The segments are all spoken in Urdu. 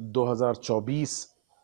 2024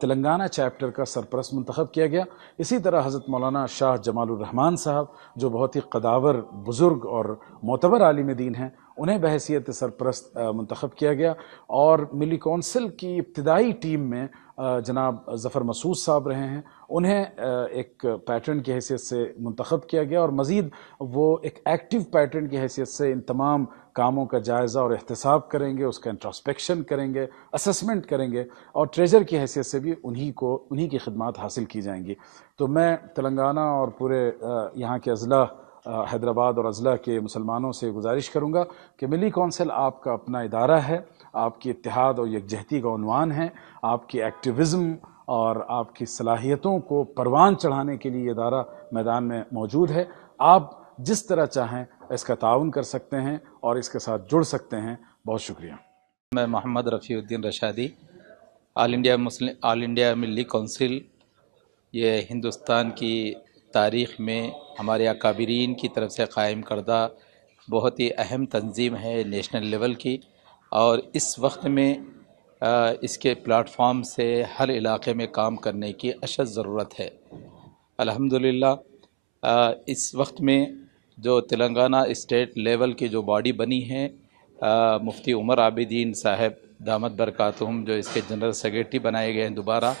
تلنگانہ چیپٹر کا سرپرست منتخب کیا گیا. اسی طرح حضرت مولانا شاہ جمال الرحمن صاحب جو بہت ہی قداور بزرگ اور معتبر عالم دین ہیں انہیں بحیثیت سرپرست منتخب کیا گیا. اور ملی کونسل کی ابتدائی ٹیم میں جناب ظفر مسعود صاحب رہے ہیں, انہیں ایک پیٹرن کی حیثیت سے منتخب کیا گیا, اور مزید وہ ایک ایکٹیو پیٹرن کی حیثیت سے ان تمام کاموں کا جائزہ اور احتساب کریں گے, اس کا انٹراسپیکشن کریں گے, اسسمنٹ کریں گے, اور ٹریجر کی حیثیت سے بھی انہی کی خدمات حاصل کی جائیں گی. تو میں تلنگانہ اور پورے یہاں کے اضلاع حیدرآباد اور اضلاع کے مسلمانوں سے گزارش کروں گا کہ ملی کونسل آپ کا اپنا ادارہ ہے, آپ کی اتحاد اور یکجہتی کا عنوان ہے, آپ کی ایکٹیوزم اور آپ کی صلاحیتوں کو پروان چڑھانے کے لیے ادارہ میدان میں موجود ہے. آپ جس طرح چاہیں اس کا تعاون کر سکتے ہیں اور اس کے ساتھ جڑ سکتے ہیں. بہت شکریہ. میں محمد رفیع الدین رشادی, آل انڈیا ملی کونسل یہ ہندوستان کی تاریخ میں ہمارے اکابرین کی طرف سے قائم کردہ بہت ہی اہم تنظیم ہے نیشنل لیول کی, اور اس وقت میں اس کے پلیٹ فارم سے ہر علاقے میں کام کرنے کی اشد ضرورت ہے. الحمدللہ اس وقت میں جو تلنگانہ اسٹیٹ لیول کی جو باڈی بنی ہے, مفتی عمر عابدین صاحب دامت برکاتہم جو اس کے جنرل سیکریٹری بنائے گئے ہیں دوبارہ,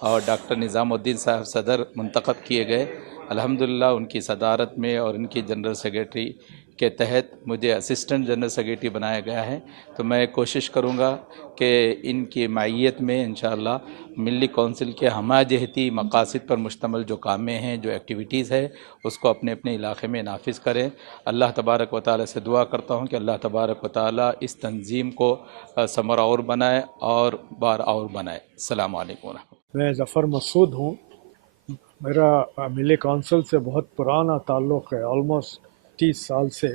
اور ڈاکٹر نظام الدین صاحب صدر منتخب کیے گئے. الحمدللہ ان کی صدارت میں اور ان کی جنرل سیکریٹری کے تحت مجھے اسسٹنٹ جنرل سیکریٹری بنایا گیا ہے. تو میں کوشش کروں گا کہ ان کی معیت میں انشاءاللہ ملی کونسل کے ہمہ جہتی مقاصد پر مشتمل جو کامیں ہیں, جو ایکٹیویٹیز ہے, اس کو اپنے اپنے علاقے میں نافذ کریں. اللہ تبارک و تعالی سے دعا کرتا ہوں کہ اللہ تبارک و تعالی اس تنظیم کو ثمر اور بنائے اور بار اور بنائے. السلام علیکم ورحمۃ اللہ. میں ظفر مسعود ہوں. میرا ملی کونسل سے بہت پرانا تعلق ہے, آلموسٹ 30 سال سے.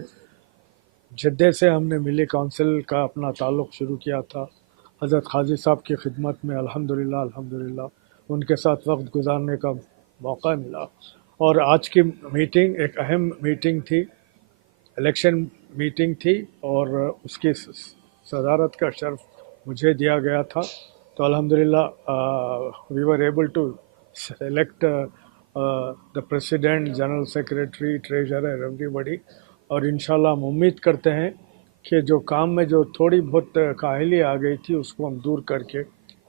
جدے سے ہم نے ملی کونسل کا اپنا تعلق شروع کیا تھا. حضرت قاضی صاحب کی خدمت میں الحمدللہ ان کے ساتھ وقت گزارنے کا موقع ملا. اور آج کی میٹنگ ایک اہم میٹنگ تھی, الیکشن میٹنگ تھی, اور اس کی صدارت کا شرف مجھے دیا گیا تھا. تو الحمدللہ we were able to select the president, general secretary, treasurer, everybody. اور انشاءاللہ ہم امید کرتے ہیں کہ جو کام میں جو تھوڑی بہت کاہلی آ گئی تھی اس کو ہم دور کر کے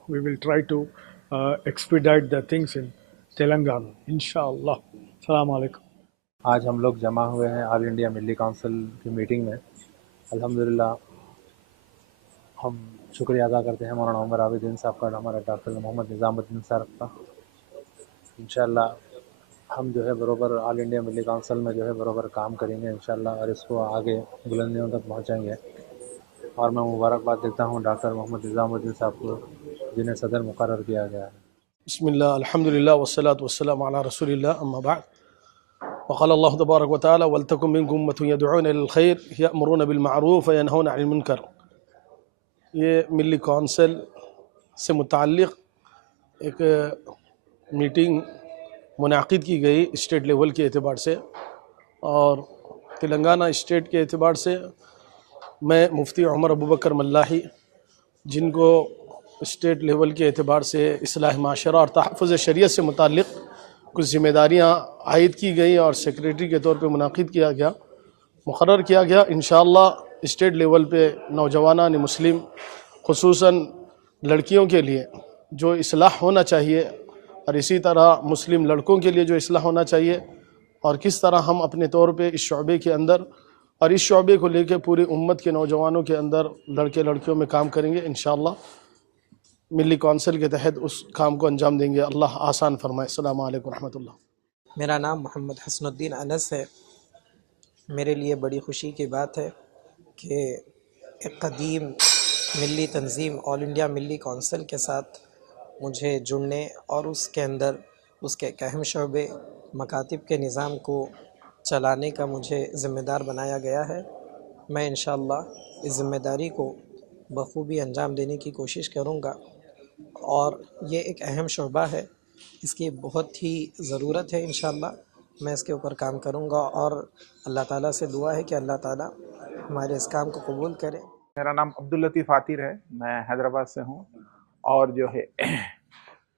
we will try to expedite the things in Telangana انشاءاللہ. السلام علیکم. آج ہم لوگ جمع ہوئے ہیں آل انڈیا ملی کونسل کی میٹنگ میں. الحمدللہ ہم شکریہ ادا کرتے ہیں مولانا عمر عابدین صاحب کا, ہمارا ڈاکٹر محمد نظام الدین صاحب کا. انشاءاللہ ہم جو ہے برابر آل انڈیا ملی کونسل میں جو ہے برابر کام کریں گے انشاءاللہ, اور اس کو آگے بلندیوں تک پہنچائیں گے. اور میں مبارکباد دیتا ہوں ڈاکٹر محمد نظام الدین صاحب کو جنہیں صدر مقرر کیا گیا ہے. بسم اللہ الحمدللہ والصلاة والسلام علی رسول اللہ, اما بعد. وقال اللہ تبارک و تعالی وَلْتَكُن مِّنكُمْ أُمَّةٌ يَدْعُونَ إِلَى الْخَيْرِ يَأْمُرُونَ بِالْمَعْرُوفِ وَيَنْهَوْنَ عَنِ الْمُنكَرِ. یہ ملی کونسل سے متعلق ایک میٹنگ منعقد کی گئی اسٹیٹ لیول کے اعتبار سے, اور تلنگانہ اسٹیٹ کے اعتبار سے میں مفتی عمر ابوبکر ملاحی, جن کو اسٹیٹ لیول کے اعتبار سے اصلاح معاشرہ اور تحفظ شریعت سے متعلق کچھ ذمہ داریاں عائد کی گئی اور سیکریٹری کے طور پہ منعقد کیا گیا, مقرر کیا گیا. انشاءاللہ اسٹیٹ لیول پہ نوجوانان مسلم خصوصاً لڑکیوں کے لیے جو اصلاح ہونا چاہیے, اور اسی طرح مسلم لڑکوں کے لیے جو اصلاح ہونا چاہیے, اور کس طرح ہم اپنے طور پہ اس شعبے کے اندر اور اس شعبے کو لے کے پوری امت کے نوجوانوں کے اندر لڑکے لڑکیوں میں کام کریں گے. انشاءاللہ ملی کونسل کے تحت اس کام کو انجام دیں گے. اللہ آسان فرمائے. السلام علیکم ورحمۃ اللہ. میرا نام محمد حسن الدین انس ہے. میرے لیے بڑی خوشی کی بات ہے کہ ایک قدیم ملی تنظیم آل انڈیا ملی کونسل کے ساتھ مجھے جڑنے اور اس کے اندر اس کے ایک اہم شعبے مکاتب کے نظام کو چلانے کا مجھے ذمہ دار بنایا گیا ہے. میں انشاءاللہ اس ذمہ داری کو بخوبی انجام دینے کی کوشش کروں گا, اور یہ ایک اہم شعبہ ہے, اس کی بہت ہی ضرورت ہے. انشاءاللہ میں اس کے اوپر کام کروں گا, اور اللہ تعالیٰ سے دعا ہے کہ اللہ تعالیٰ ہمارے اس کام کو قبول کرے. میرا نام عبداللطیف عاطر ہے, میں حیدرآباد سے ہوں, اور جو ہے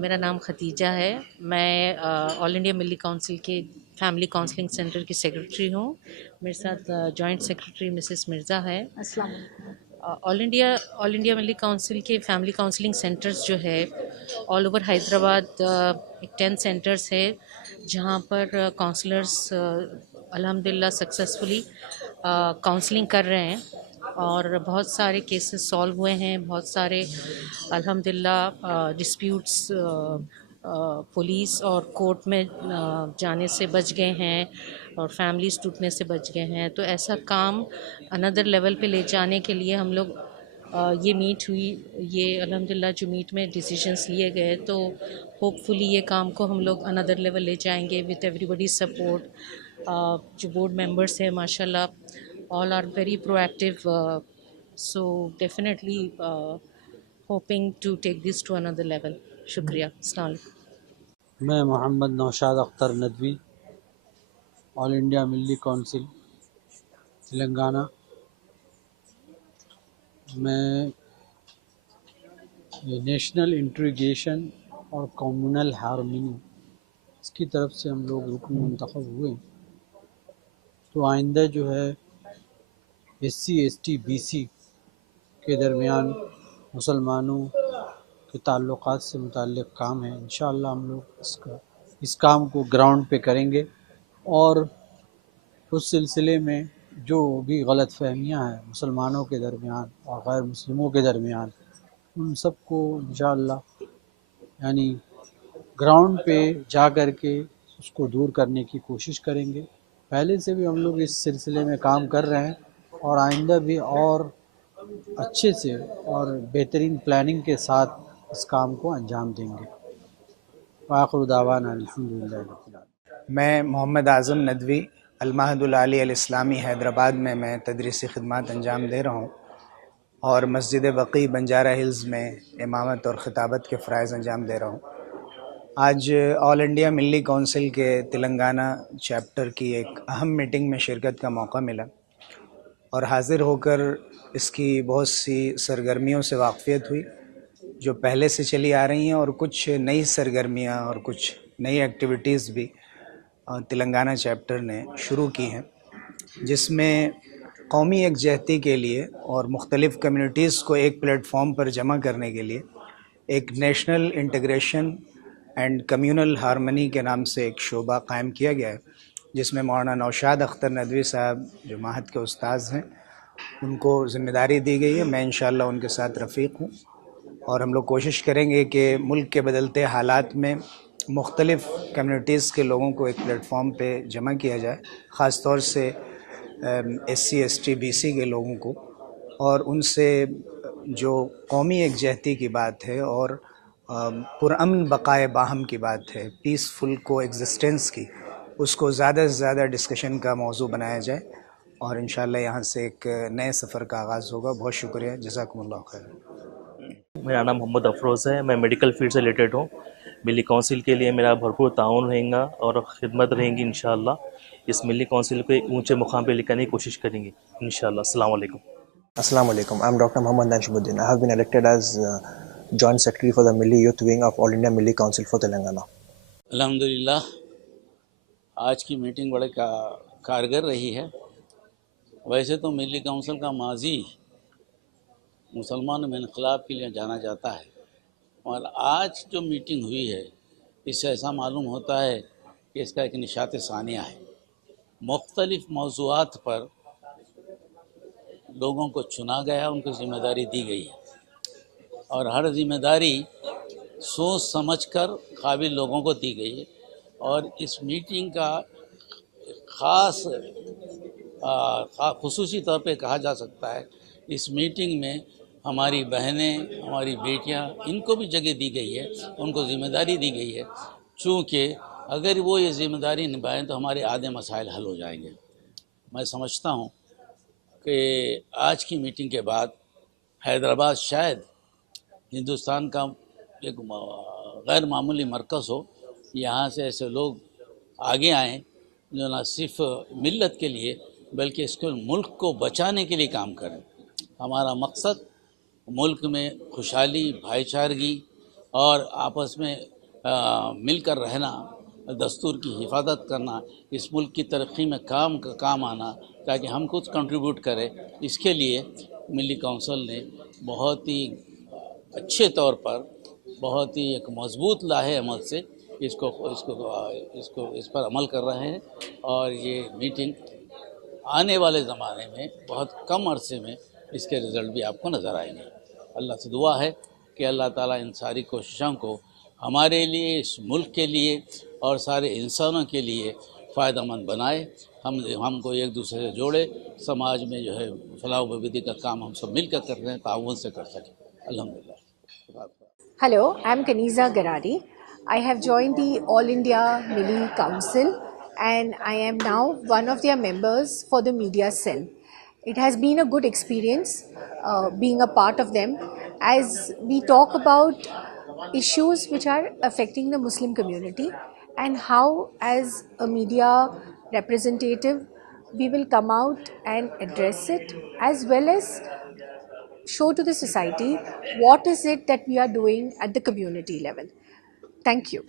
میرا نام ختیجہ ہے. میں آل انڈیا ملی کونسل کے فیملی کونسلنگ سینٹر کی سیکرٹری ہوں. میرے ساتھ جوائنٹ سیکرٹری مسز مرزا ہے. السلام علیکم. آل انڈیا ملی کونسل کے فیملی کونسلنگ سینٹرز جو ہے آل اوور حیدرآباد 10 سینٹرز ہے جہاں پر کونسلرز الحمدللہ سکسیزفلی کونسلنگ کر رہے ہیں اور بہت سارے کیسز سالو ہوئے ہیں. بہت سارے الحمدللہ ڈسپیوٹس پولیس اور کورٹ میں جانے سے بچ گئے ہیں اور فیملیز ٹوٹنے سے بچ گئے ہیں. تو ایسا کام اندر لیول پہ لے جانے کے لیے ہم لوگ یہ میٹ ہوئی. یہ الحمدللہ جو میٹ میں ڈیسیجنس لیے گئے تو ہوپ فلی یہ کام کو ہم لوگ اندر لیول لے جائیں گے وتھ ایوری بڈی سپورٹ. جو بورڈ ممبرس ہیں ماشاء اللہ all are very proactive, so definitely hoping to take this to another level. شکریہ. السلام علیکم. میں محمد نوشاد اختر ندوی آل انڈیا ملی کونسل تلنگانہ. میں نیشنل انٹیگریشن اور کمیونل ہارمونی اس کی طرف سے ہم لوگ رکن منتخب ہوئے. تو آئندہ جو ہے SC ST BC کے درمیان مسلمانوں کے تعلقات سے متعلق کام ہے. انشاءاللہ ہم لوگ اس کام کو گراؤنڈ پہ کریں گے اور اس سلسلے میں جو بھی غلط فہمیاں ہیں مسلمانوں کے درمیان اور غیر مسلموں کے درمیان ان سب کو انشاءاللہ یعنی گراؤنڈ پہ جا کر کے اس کو دور کرنے کی کوشش کریں گے. پہلے سے بھی ہم لوگ اس سلسلے میں کام کر رہے ہیں اور آئندہ بھی اور اچھے سے اور بہترین پلاننگ کے ساتھ اس کام کو انجام دیں گے. وآخر دعوانا الحمدللہ رب العالمین. میں محمد اعظم ندوی المعہد العالی الاسلامی حیدرآباد میں تدریسی خدمات انجام دے رہا ہوں اور مسجد بقیع بنجارہ ہلز میں امامت اور خطابت کے فرائض انجام دے رہا ہوں. آج آل انڈیا ملی کونسل کے تلنگانہ چیپٹر کی ایک اہم میٹنگ میں شرکت کا موقع ملا اور حاضر ہو کر اس کی بہت سی سرگرمیوں سے واقفیت ہوئی جو پہلے سے چلی آ رہی ہیں اور کچھ نئی سرگرمیاں اور کچھ نئی ایکٹیویٹیز بھی تلنگانہ چیپٹر نے شروع کی ہیں جس میں قومی یکجہتی کے لیے اور مختلف کمیونٹیز کو ایک پلیٹ فارم پر جمع کرنے کے لیے ایک national integration and communal harmony کے نام سے ایک شعبہ قائم کیا گیا ہے جس میں مولانا نوشاد اختر ندوی صاحب جو معہد کے استاذ ہیں ان کو ذمہ داری دی گئی ہے. میں انشاءاللہ ان کے ساتھ رفیق ہوں اور ہم لوگ کوشش کریں گے کہ ملک کے بدلتے حالات میں مختلف کمیونٹیز کے لوگوں کو ایک پلیٹ فارم پہ جمع کیا جائے, خاص طور سے SC ST BC کے لوگوں کو, اور ان سے جو قومی یکجہتی کی بات ہے اور پرامن بقائے باہم کی بات ہے, پیسفل کو ایگزسٹنس کی, اس کو زیادہ سے زیادہ ڈسکشن کا موضوع بنایا جائے اور انشاءاللہ یہاں سے ایک نئے سفر کا آغاز ہوگا. بہت شکریہ, جزاکم اللہ خیر. میرا نام محمد افروز ہے, میں میڈیکل فیلڈ سے ریلیٹڈ ہوں. ملی کونسل کے لیے میرا بھرپور تعاون رہے گا اور خدمت رہیں گی انشاءاللہ. اس ملی کونسل کو ایک اونچے مقام پہ لے کرنے کی کوشش کریں گے انشاءاللہ. السلام علیکم. السلام علیکم. I'm Dr. Mohammad Nanshibuddin. I have been elected as Joint Secretary for the Milli Youth Wing of All India Milli Council for Telangana. الحمدللہ آج کی میٹنگ بڑے کارگر رہی ہے. ویسے تو ملی کونسل کا ماضی مسلمانوں میں انقلاب کے لیے جانا جاتا ہے, اور آج جو میٹنگ ہوئی ہے اس سے ایسا معلوم ہوتا ہے کہ اس کا ایک نشاط ثانیہ ہے. مختلف موضوعات پر لوگوں کو چنا گیا, ان کو ذمہ داری دی گئی ہے اور ہر ذمہ داری سوچ سمجھ کر قابل لوگوں کو دی گئی ہے. اور اس میٹنگ کا خصوصی طور پہ کہا جا سکتا ہے اس میٹنگ میں ہماری بہنیں, ہماری بیٹیاں, ان کو بھی جگہ دی گئی ہے, ان کو ذمہ داری دی گئی ہے, چونکہ اگر وہ یہ ذمہ داری نبھائیں تو ہمارے آدھے مسائل حل ہو جائیں گے. میں سمجھتا ہوں کہ آج کی میٹنگ کے بعد حیدرآباد شاید ہندوستان کا ایک غیر معمولی مرکز ہو. یہاں سے ایسے لوگ آگے آئیں جو نہ صرف ملت کے لیے بلکہ اس کو ملک کو بچانے کے لیے کام کریں. ہمارا مقصد ملک میں خوشحالی, بھائی چارگی اور آپس میں مل کر رہنا، دستور کی حفاظت کرنا، اس ملک کی ترقی میں کام آنا، تاکہ ہم کچھ کنٹریبیوٹ کریں، اس کے لیے ملی کونسل نے بہت ہی اچھے طور پر، بہت ہی ایک مضبوط لاہے عمل سے اس پر عمل کر رہے ہیں، اور یہ میٹنگ آنے والے زمانے میں بہت کم عرصے میں اس کے رزلٹ بھی آپ کو نظر آئیں گے۔ اللہ سے دعا ہے کہ اللہ تعالیٰ ان ساری کوششوں کو ہمارے لیے، اس ملک کے لیے اور سارے انسانوں کے لیے فائدہ مند بنائے، ہم کو ایک دوسرے سے جوڑے، سماج میں جو ہے فلاح و بہبودی کا کام ہم سب مل کر کرتے ہیں، تعاون سے کر سکیں۔ الحمدللہ۔ Hello, I'm Kaniza Garari. I have joined the All India Milli Council and I am now one of their members for the media cell. It has been a good experience being a part of them, as we talk about issues which are affecting the Muslim community and how, as a media representative, we will come out and address it, as well as show to the society what is it that we are doing at the community level. Thank you.